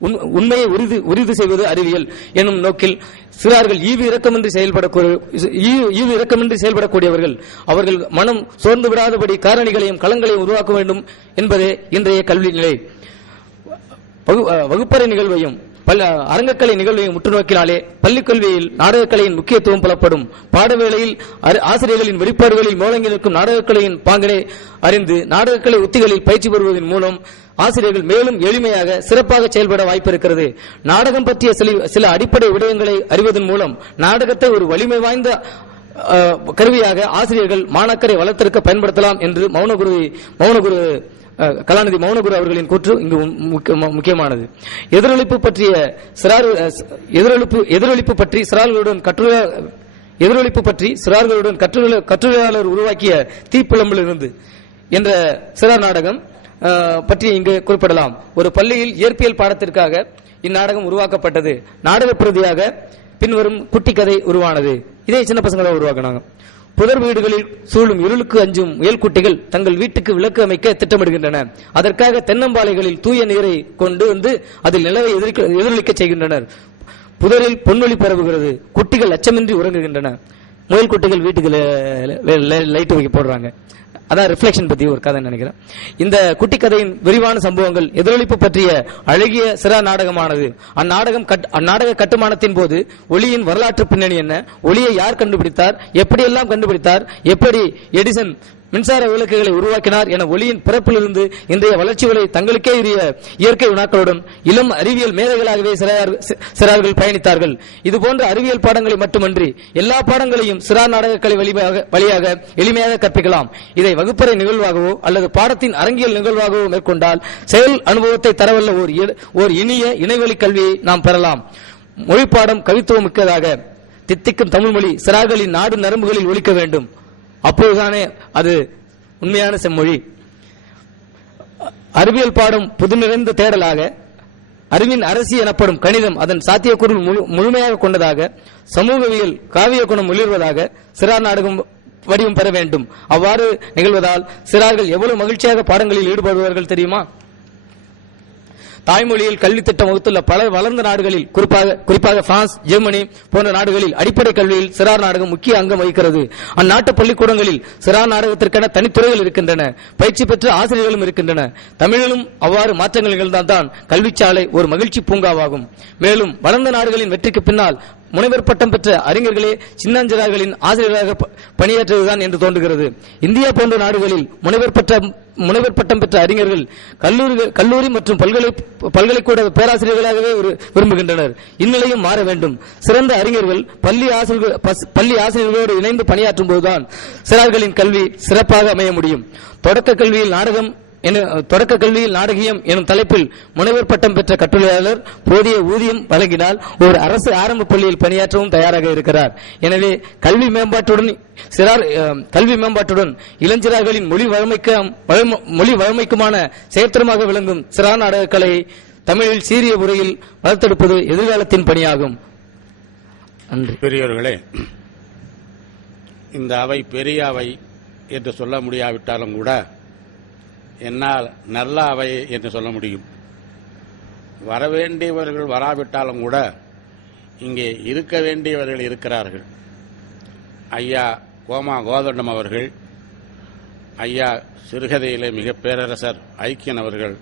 உண்மையை உறுதி செய்வது அறிவியல் எனும் நோக்கில் சிறார்கள் ஈவு இரக்கமின்றி செயல்படக்கூடியவர்கள். அவர்கள் மனம் சோர்ந்து விடாதபடி காரணிகளையும் களங்களையும் உருவாக்க வேண்டும் என்பதே இன்றைய கல்வி நிலை. வகுப்பறை நிகழ்வையும் அரங்கக்கலை நிகழ்வையும் உற்று நோக்கினாலே பள்ளிக் கல்வியில் நாடகக்கலையின் முக்கியத்துவம் புலப்படும். பாடவேளையில் ஆசிரியர்களின் வெளிப்பாடுகளில் மேலங்கி நிற்கும் நாடகக்கலையின் பாங்கினை அறிந்து நாடகக்கலை உத்திகளில் பயிற்சி பெறுவதன் மூலம் ஆசிரியர்கள் மேலும் எளிமையாக சிறப்பாக செயல்பட வாய்ப்பு இருக்கிறது. நாடகம் பற்றிய சில அடிப்படை விடயங்களை அறிவதன் மூலம் நாடகத்தை ஒரு வலிமை வாய்ந்த கருவியாக ஆசிரியர்கள் மாணாக்கரை வளர்த்தெடுக்க பயன்படுத்தலாம் என்று மௌனகுரு கலாநிதி மௌனகுரு அவர்களின் கூற்று இங்கு முக்கியமானது. எதிரொலிப்பு பற்றி சிறார்களுடன் கட்டுரையாளர் உருவாக்கிய தீப்பிழம்பிலிருந்து என்ற சிறார் நாடகம் பற்றி இங்கு குறிப்பிடலாம். ஒரு பள்ளியில் இயற்பியல் பாடத்திற்காக இந்நாடகம் உருவாக்கப்பட்டது. நாடக பிரதியாக பின்வரும் குட்டி கதை உருவானது. இதே சின்ன பசங்களை உருவாக்கினாங்க. புதர் வீடுகளில் சூழும் இருளுக்கு அஞ்சும் முயல்குட்டிகள் தங்கள் வீட்டுக்கு விளக்கு அமைக்க திட்டமிடுகின்றன. அதற்காக தென்னம்பாளைகளில் தூய நீரை கொண்டு வந்து அதில் நிலவை எதிரொலிக்க செய்கின்றனர். புதரில் பொன்னொளி பரவுகிறது. குட்டிகள் அச்சமின்றி உறங்குகின்றன. முயல் குட்டிகள் வீட்டுக்கு லைட் வைக்க போடுறாங்க. அதான் ரிஃப்ளெக்ஷன் பத்தி ஒரு கதை நினைக்கிறேன். இந்த குட்டி கதையின் விரிவான சம்பவங்கள் எதிரொலிப்பு பற்றிய அழகிய சிறா நாடகமானது. அந்நாடக கட்டுமானத்தின் போது ஒளியின் வரலாற்று பின்னணி என்ன, ஒளியை யார் கண்டுபிடித்தார், எப்படியெல்லாம் கண்டுபிடித்தார், எப்படி எடிசன் மின்சார விளக்குகளை உருவாக்கினார் என ஒளியின் பிறப்பிலிருந்து இன்றைய வளர்ச்சிகளை தங்களுக்கே உரிய இயற்கை வினாக்களுடன் இளம் அறிவியல் மேதைகளாகவே சிறார்கள் பயணித்தார்கள். இதுபோன்ற அறிவியல் பாடங்களை மட்டுமன்றி எல்லா பாடங்களையும் சிறார் நாடகக்கலை வழியாக எளிமையாக கற்பிக்கலாம். இதை வகுப்பறை நிகழ்வாகவோ அல்லது பாடத்தின் அரங்கியல் நிகழ்வாகவோ மேற்கொண்டால் செயல் அனுபவத்தை தரவல்ல ஓர் இனிய இணைவழி கல்வியை நாம் பெறலாம். மொழிப்பாடம் கவித்துவம் மிக்கதாக தித்திக்கும் தமிழ் மொழி சிறார்களின் நாடு நரம்புகளில் ஒலிக்க வேண்டும். அப்போதுதானே அது உண்மையான செம்மொழி. அறிவியல் பாடம் புது நிறைந்த தேடலாக, அறிவின் அரசி எனப்படும் கணிதம் அதன் சாத்தியக்கூறு முழுமையாக கொண்டதாக, சமூகவியல் காவிய குணம் ஒளிர்வதாக சிறார் நாடகம் வடிவம் பெற வேண்டும். அவ்வாறு நிகழ்வதால் சிறார்கள் எவ்வளவு மகிழ்ச்சியாக பாடங்களில் ஈடுபடுவார்கள் தெரியுமா? தாய்மொழியில் கல்வி திட்டம் வகுத்துள்ள பல வளர்ந்த நாடுகளில் குறிப்பாக பிரான்ஸ், ஜெர்மனி போன்ற நாடுகளில் அடிப்படை கல்வியில் சிறார் நாடகம் முக்கிய அங்கம் வகிக்கிறது. அந்நாட்டு பள்ளிக்கூடங்களில் சிறார் நாடகத்திற்கான தனித்துறைகள் இருக்கின்றன. பயிற்சி பெற்ற ஆசிரியர்களும் இருக்கின்றன. தமிழிலும் அவ்வாறு மாற்றங்கள் நிகழ்ந்தால்தான் கல்விச்சாலை ஒரு மகிழ்ச்சி பூங்காவாகும். மேலும் வளர்ந்த நாடுகளின் வெற்றிக்கு பின்னால் முனைவர் பட்டம் பெற்ற அறிஞர்களே சின்னஞ்சிறார்களின் ஆசிரியராக பணியாற்றுவதுதான் என்று தோன்றுகிறது. இந்தியா போன்ற நாடுகளில் முனைவர் பட்டம் பெற்ற அறிஞர்கள் கல்லூரி மற்றும் பல்கலைக்கூட பேராசிரியர்களாகவே விரும்புகின்றனர். இந்நிலையும் மாற வேண்டும். சிறந்த அறிஞர்கள் பள்ளி ஆசிரியர்களோடு இணைந்து பணியாற்றும் போதுதான் சிறார்களின் கல்வி சிறப்பாக அமைய முடியும். தொடக்க கல்வியில் நாடகியம் எனும் தலைப்பில் முனைவர் பட்டம் பெற்ற கட்டுரையாளர் போதிய ஊதியம் வழங்கினால் ஒரு அரசு ஆரம்ப பள்ளியில் பணியாற்றவும் தயாராக இருக்கிறார். எனவே கல்வி மேம்பாட்டுடன் இளஞ்சிறார்களின் மொழி வழமைக்குமான செயற்திறமாக விளங்கும் சிறார் நாடகக்கலை தமிழில் சீரிய முறையில் வளர்த்தெடுப்பது எதிர்காலத்தின் பணியாகும். பெரியவர்களே, இந்த அவை பெரிய அவை என்று சொல்ல முடியாவிட்டாலும் கூட என்னால் நல்ல அவை என்று சொல்ல முடியும். வரவேண்டியவர்கள் வராவிட்டாலும் கூட இங்கே இருக்க வேண்டியவர்கள் இருக்கிறார்கள். ஐயா கோமா கோதண்டம் அவர்கள், ஐயா சிறுகதையிலே மிக பேரரசர் ஐக்கியன் அவர்கள்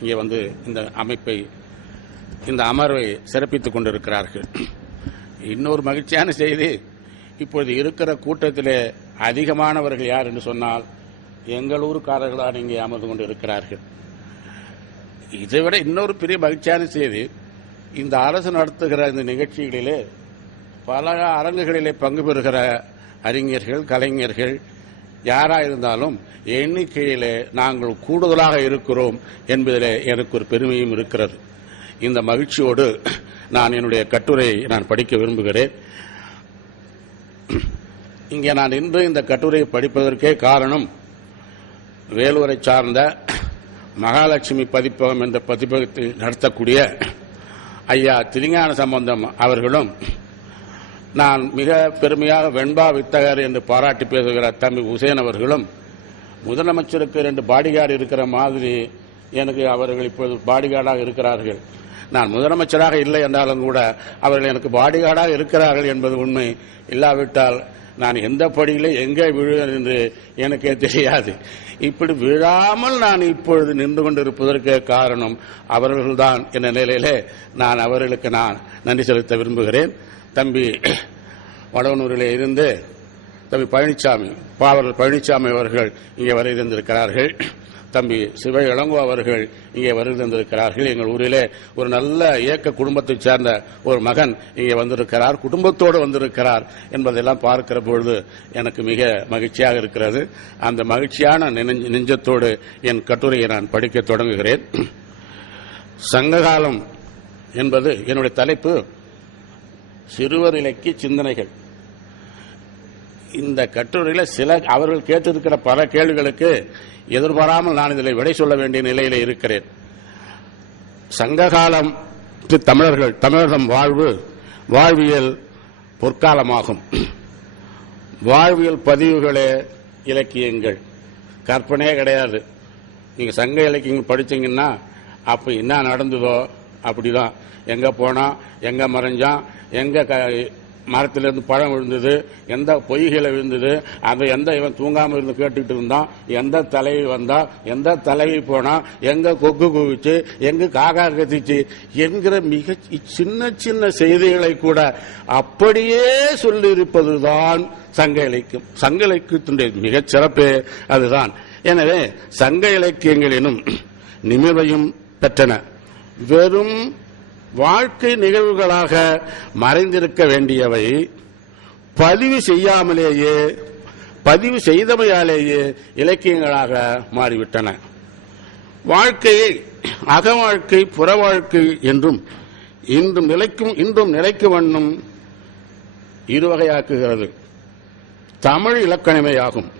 இங்கே வந்து இந்த அமர்வை சிறப்பித்துக் கொண்டிருக்கிறார்கள். இன்னொரு மகிழ்ச்சியான செய்தி, இப்பொழுது இருக்கிற கூட்டத்திலே அதிகமானவர்கள் யார் என்று சொன்னால் எங்கள் ஊருக்காரர்களான இங்கே அமர்ந்து கொண்டு இருக்கிறார்கள். இதைவிட இன்னொரு பெரிய மகிழ்ச்சியான செய்தி, இந்த அரசு நடத்துகிற இந்த நிகழ்ச்சிகளிலே பல அரங்குகளிலே பங்கு பெறுகிற அறிஞர்கள், கலைஞர்கள் யாராயிருந்தாலும் எண்ணிக்கையிலே நாங்கள் கூடுதலாக இருக்கிறோம் என்பதிலே எனக்கு ஒரு பெருமையும் இருக்கிறது. இந்த மகிழ்ச்சியோடு நான் என்னுடைய கட்டுரையை நான் படிக்க விரும்புகிறேன். இங்கே நான் இன்று இந்த கட்டுரையை படிப்பதற்கே காரணம், வேலூரை சார்ந்த மகாலட்சுமி பதிப்பகம் என்ற பதிப்பகத்தை நடத்தக்கூடிய ஐயா திருஞான சம்பந்தம் அவர்களும், நான் மிக பெருமையாக வெண்பா வித்தகர் என்று பாராட்டி பேசுகிற தம்பி உசேன் அவர்களும், முதலமைச்சருக்கு 2 பாடிகார்டு இருக்கிற மாதிரி எனக்கு அவர்கள் இப்போது பாடிகார்டாக இருக்கிறார்கள். நான் முதலமைச்சராக இல்லை என்றாலும் கூட அவர்கள் எனக்கு பாடிகார்டாக இருக்கிறார்கள் என்பது உண்மை. இல்லாவிட்டால் நான் எந்த படியிலே எங்கே விழுவேன் என்று எனக்கே தெரியாது. இப்படி விழாமல் நான் இப்பொழுது நின்று கொண்டிருப்பதற்கு காரணம் அவர்கள்தான் என்ற நிலையிலே நான் அவர்களுக்கு நன்றி செலுத்த விரும்புகிறேன். தம்பி வடவனூரிலே இருந்து தம்பி பழனிசாமி, பாவலர் பழனிசாமி அவர்கள் இங்கே வருகின்றிருக்கிறார்கள். தம்பி சிவ இளங்கோ அவர்கள் இங்கே வருகின்றிருக்கிறார்கள். எங்கள் ஊரிலே ஒரு நல்ல இயக்க குடும்பத்தைச் சேர்ந்த ஒரு மகன் இங்கே வந்திருக்கிறார், குடும்பத்தோடு வந்திருக்கிறார் என்பதெல்லாம் பார்க்கிற பொழுது எனக்கு மிக மகிழ்ச்சியாக இருக்கிறது. அந்த மகிழ்ச்சியான நெஞ்சத்தோடு என் கட்டுரையை நான் படிக்க தொடங்குகிறேன். சங்ககாலம் என்பது என்னுடைய தலைப்பு சிறுவர் இலக்கிய சிந்தனைகள். இந்த கட்டுரையில் அவர்கள் கேட்டிருக்கிற பல கேள்விகளுக்கு எதிர்பாராமல் நான் இதில் விடை சொல்ல வேண்டிய நிலையில் இருக்கிறேன். சங்ககாலம் தமிழர்தம் வாழ்வியல் பொற்காலமாகும். வாழ்வியல் பதிவுகளே இலக்கியங்கள், கற்பனையே கிடையாது. நீங்க சங்க இலக்கியங்கள் படிச்சீங்கன்னா அப்ப என்ன நடந்ததோ அப்படிதான். எங்க போனா, எங்க மறைஞ்சான், எங்க மரத்திலிருந்து பழம் விழுந்தது, எந்த பொய்களை விழுந்தது, அதை எந்த இவன் தூங்காம இருந்து கேட்டுக்கிட்டு இருந்தான், எந்த தலைவி வந்தா, எந்த தலைவி போனா, எங்க கொக்கு குவிச்சு, எங்க காக்கா கத்திச்சு என்கிற மிக சின்ன சின்ன செய்திகளை கூட அப்படியே சொல்லியிருப்பதுதான் சங்க இலக்கியம். சங்க இலக்கியத்தினுடைய மிகச் சிறப்பே அதுதான். எனவே சங்க இலக்கியங்கள் எனும் நிமிர்வையும் பெற்றன. வெறும் வாழ்க்கை நிகழ்வுகளாக மறைந்திருக்க வேண்டியவை பதிவு செய்தமையாலேயே இலக்கியங்களாக மாறிவிட்டன. வாழ்க்கையை அக வாழ்க்கை, புற வாழ்க்கை என்றும் இன்றும் நிலைக்கு வண்ணம் இருவகையாக்குகிறது. தமிழ் இலக்கணமேயாகும்.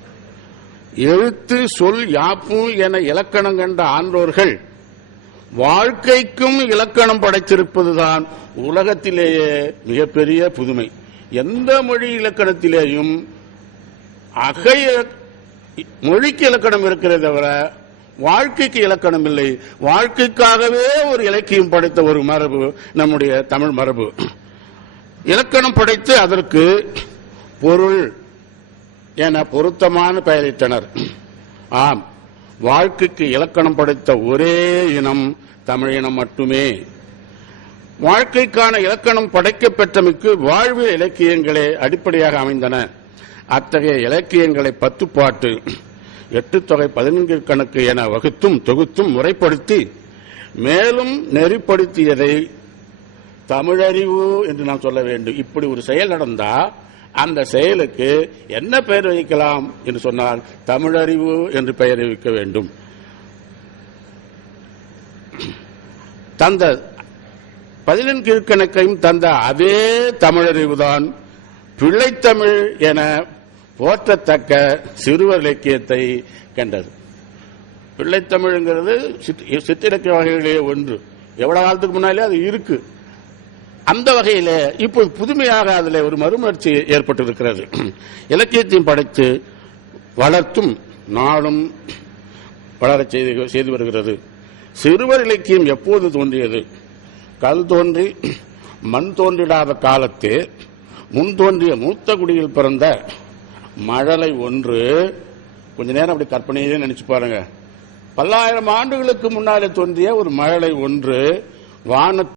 எழுத்து சொல் யாப்பும் என இலக்கணம் கண்ட ஆன்றோர்கள் வாழ்க்கைக்கும் இலக்கணம் படைத்திருப்பதுதான் உலகத்திலேயே மிகப்பெரிய புதுமை. எந்த மொழி இலக்கணத்திலேயும் மொழிக்கு இலக்கணம் இருக்கிறதே தவிர வாழ்க்கைக்கு இலக்கணம் இல்லை. வாழ்க்கைக்காகவே ஒரு இலக்கியம் படைத்த ஒரு மரபு நம்முடைய தமிழ் மரபு. இலக்கணம் படைத்து அதற்கு பொருள் என பொருத்தமான பெயரிட்டனர். ஆம், வாழ்க்கைக்கு இலக்கணம் படைத்த ஒரே இனம் தமிழ் இனம் மட்டுமே. வாழ்க்கைக்கான இலக்கணம் படைக்கப்பெற்றமைக்கு வாழ்வியல் இலக்கியங்களே அடிப்படையாக அமைந்தன. அத்தகைய இலக்கியங்களை 10 பாட்டு, 8 தொகை, 14 கணக்கு என வகுத்தும் தொகுத்தும் முறைப்படுத்தி மேலும் நெறிப்படுத்தியதை தமிழறிவு என்று நாம் சொல்ல வேண்டும். இப்படி ஒரு செயல் நடந்தா அந்த செயலுக்கு என்ன பெயர் வைக்கலாம் என்று சொன்னால் தமிழறிவு என்று பெயர் வைக்க வேண்டும். தந்த 14 கீழ்கணக்கையும் தந்த அதே தமிழறிவுதான் பிள்ளைத்தமிழ் என போற்றத்தக்க சிறுவர் இலக்கியத்தை கண்டது. பிள்ளைத்தமிழ்ங்கிறது சிற்றிலக்கிய வகைகளிலே ஒன்று. எவ்வளவு காலத்துக்கு முன்னாலே அது இருக்கு. அந்த வகையில் இப்போது புதுமையாக அதில் ஒரு மறுமலர்ச்சி ஏற்பட்டிருக்கிறது. இலக்கியத்தையும் படைத்து வளர்த்தும் நாளும் வளரச் செய்து வருகிறது. சிறுவர் இலக்கியம் எப்போது தோன்றியது? கல் தோன்றி மண் தோன்றிடாத காலத்தே முன் தோன்றிய மூத்த குடியில் பிறந்த மழலை ஒன்று. கொஞ்ச நேரம் அப்படி கற்பனையே நினைச்சு பாருங்க. 1000 ஆண்டுகளுக்கு முன்னாலே தோன்றிய ஒரு மழலை ஒன்று வான